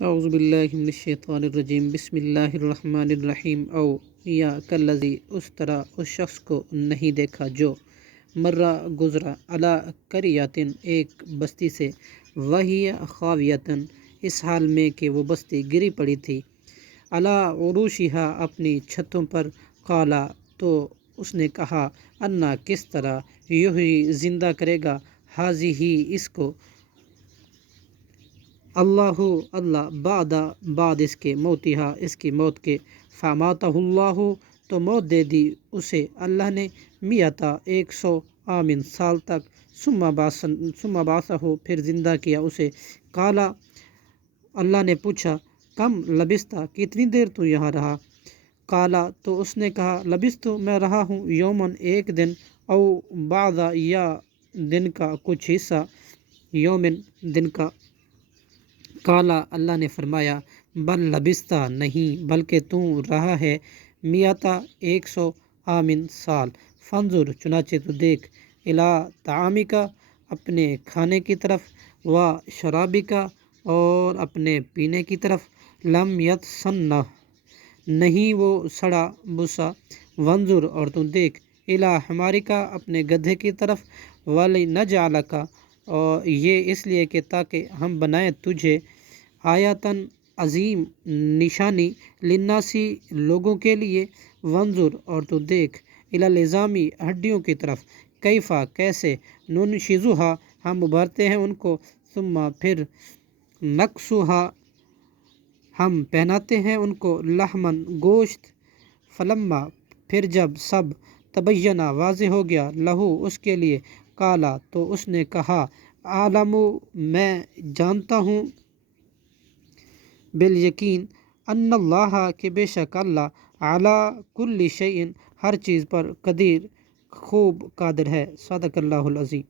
اعوذ باللہ من الشیطان الرجیم بسم اللہ الرحمن الرحیم او یا کلذی اس طرح اس شخص کو نہیں دیکھا جو مرہ گزرا علی قریۃ ایک بستی سے وہی خاویۃ اس حال میں کہ وہ بستی گری پڑی تھی علی عروشہا اپنی چھتوں پر قالا تو اس نے کہا انا کس طرح یحیی زندہ کرے گا ہذہ اس کو اللہ بعد اس کے موتہا اس کی موت کے فاماتہ اللہ تو موت دے دی اسے اللہ نے میتا 100 عامن سال تک ثم بعثہ پھر زندہ کیا اسے قالا اللہ نے پوچھا کم لبثت کتنی دیر تو یہاں رہا قالا تو اس نے کہا لبثت میں رہا ہوں یومن ایک دن او بعض یا دن کا کچھ حصہ یومن دن کا قالا اللہ نے فرمایا بل لبثت نہیں بلکہ تو رہا ہے میتا 100 عامن سال فانظر چنانچہ تو دیکھ الی طعامک اپنے کھانے کی طرف و شرابک اور اپنے پینے کی طرف لم یتسنہ نہیں وہ سڑا بسا وانظر اور تو دیکھ الی حمارک اپنے گدھے کی طرف ولنجعلک اور یہ اس لیے کہ تاکہ ہم بنائیں تجھے آیاتن عظیم نشانی للناسی لوگوں کے لیے وانظر اور تو دیکھ الی العظامی ہڈیوں کی طرف کیفا کیسے ننشزھا ہم ابھارتے ہیں ان کو ثم پھر نکسوہا ہم پہناتے ہیں ان کو لحمن گوشت فلما پھر جب سب تبینہ واضح ہو گیا لہو اس کے لیے قالا تو اس نے کہا اعلم میں جانتا ہوں بالیقین ان اللہ کہ بے شک اللہ علی کل شیء ہر چیز پر قدیر خوب قادر ہے صدق اللہ العظیم۔